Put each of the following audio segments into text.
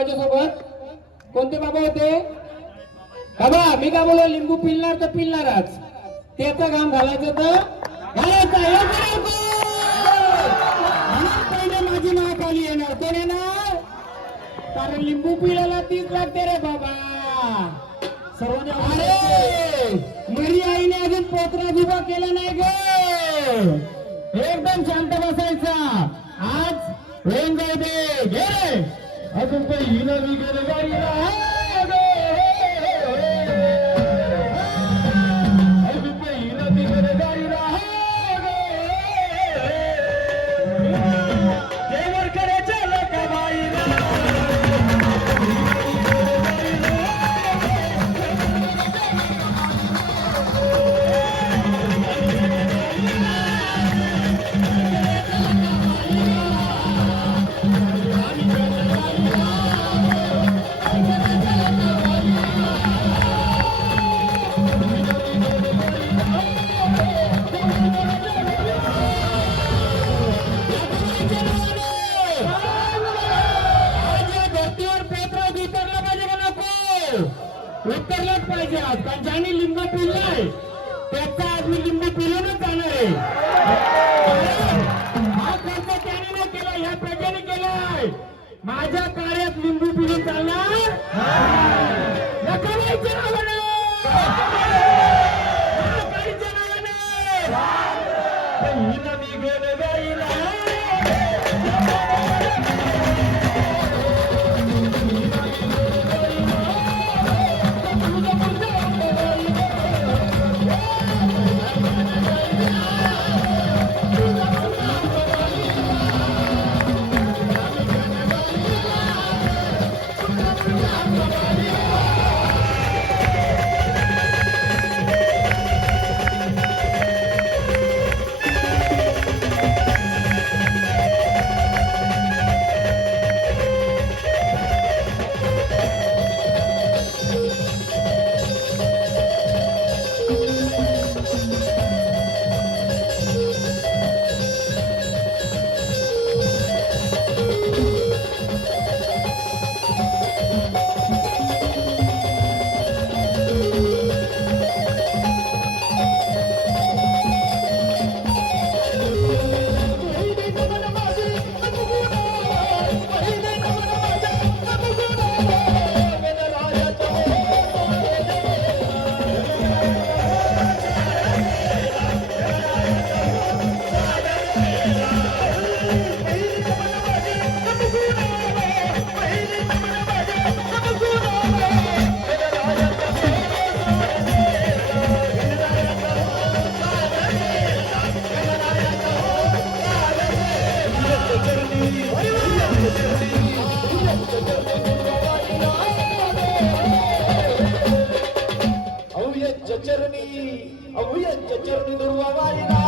माझ्यासोबत? कोणते बाबा होते? बाबा मी काय बोललो, लिंबू पिलणार तर पिलणारच, त्याचा घाम घालायचं तर घालायचा. पहिले माझी नाव खाली येणार, कोण येणार? कारण लिंबू पिळायला 30 लागते रे बाबा. सर्वांनी अरे मरी आईने अजून पोत्रा उभा केला नाही ग. एकदम शांत बसायचा. आज होऊन जाऊ दे. घे अजून काही नवी गेलं गाडीला. अजून काही नवी गेलं गाडीला. देवर करायच्या लोका बाईला. उतरलंच पाहिजे आज. कारण ज्याने लिंबू पिळलाय त्याचा आज मी लिंबू पिळूनच जाणार आहे. हा खर्च त्याने नाही केला, ह्या प्रजेने केलाय. माझ्या कार्यात लिंबू पिळून चालणार नका व्हायच्या नावाने. चरणी दुर्वा वाईला.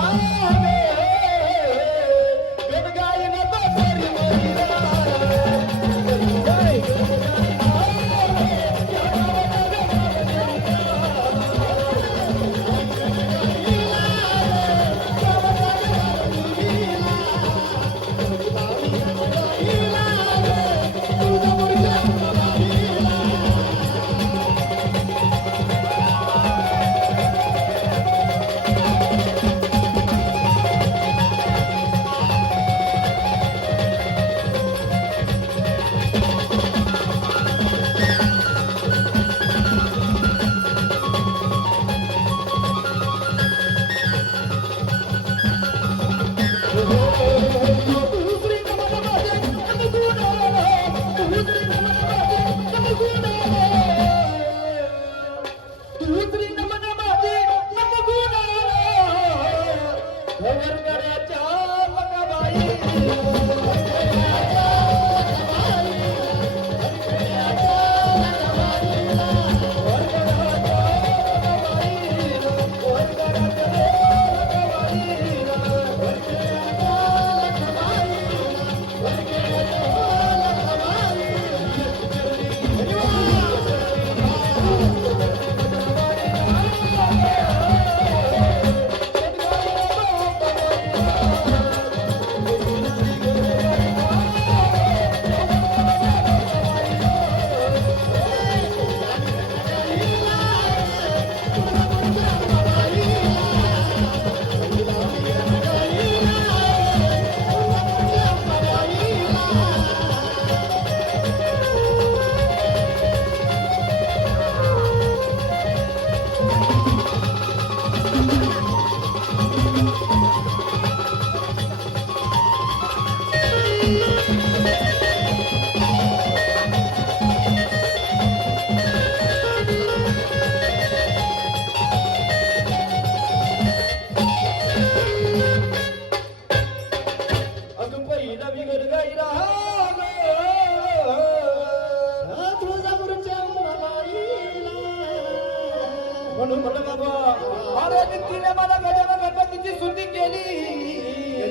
म्हणून म्हणलं बाबा अरे तिने मला गणपतीची स्तुती केली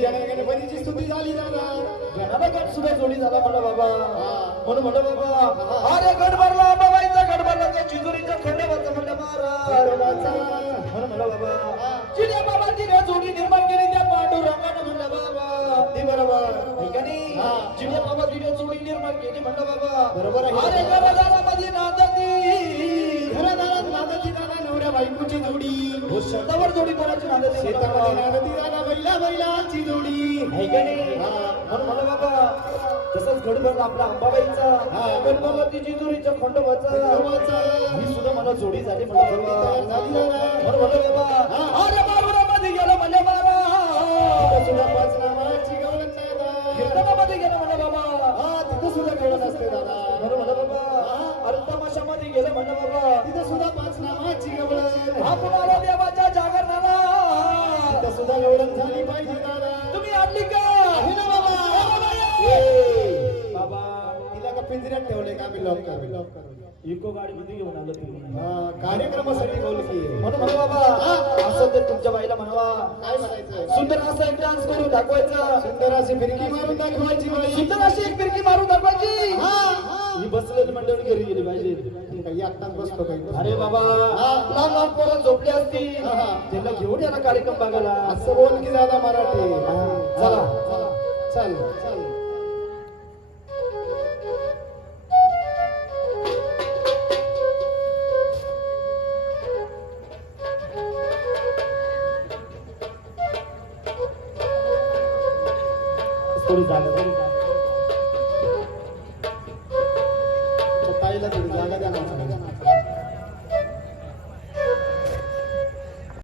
गणपतीची स्तुती झाली दादा गण सुद्धा जोडी झाला म्हणलं बाबा म्हणून म्हणलं बाबा अरे गड भरला अंबाबाईचा गड भरला त्या चिजुरीच्या खंडोबाचा म्हणलं महाराज म्हणून म्हणलं बाबा चिड्या बाबा तिने जोडी निर्माण केली त्या पांडुरंगानं म्हणलं बाबा ती बरोबर ऐकानी चिड्या बाबा तिने जोडी निर्माण केली म्हणलं बाबा बरोबर आहे. अरे घरादारामध्ये नांदती घरादारात नांदती दादा नवऱ्या बायकोची जोडी शेतावर जोडी कोणाची नांदती शेतामध्ये नांदती दादा बैलाची जोडी ऐकानी म्हणून म्हणलं बाबा तसंच गड भरला आपला अंबाबाईचा गणपती जिजुरीच्या खंडोबाचा ही सुद्धा मला जोडी झाली म्हणलं बाबा अरे बाबूरामध्ये गेलो म्हणजे बाबा कीर्तनामध्ये गेलो म्हणलं बाबा तिथं सुद्धा खेळत असते दादा म्हणलं बाबा अरे तमाशामध्ये गेलं म्हणलं बाबा तिथं सुद्धा पाच नामाची गवळण आपण आलो देवाच्या जागरणाला तिथं सुद्धा गवळण झाली पाहिजे दादा तुम्ही आणली का आहे ना बाबा बाबा तिला का पिंजऱ्यात ठेवले का मी लॉक कर इको गाडी मध्ये घेऊन आलो तुम्ही कार्यक्रमासाठी बोल की म्हणून म्हणा बाबा असं तर तुमच्या बाईला म्हणावा काय म्हणायचं सुंदर असा एक डान्स करून दाखवायचा सुंदर अशी फिरकी मारून दाखवायची बाई सुंदर अशी एक फिरकी मारून दाखवायची हा ही बसलेली मंडळी घरी गेली पाहिजे काही आत्ताच बसतो काही अरे बाबा लहान लहान पोरं झोपले असतील त्याला घेऊन याला कार्यक्रम बघायला असं बोल की दादा मराठी चला चल चल थोडी जागा ताईला थोडी जागा द्या ना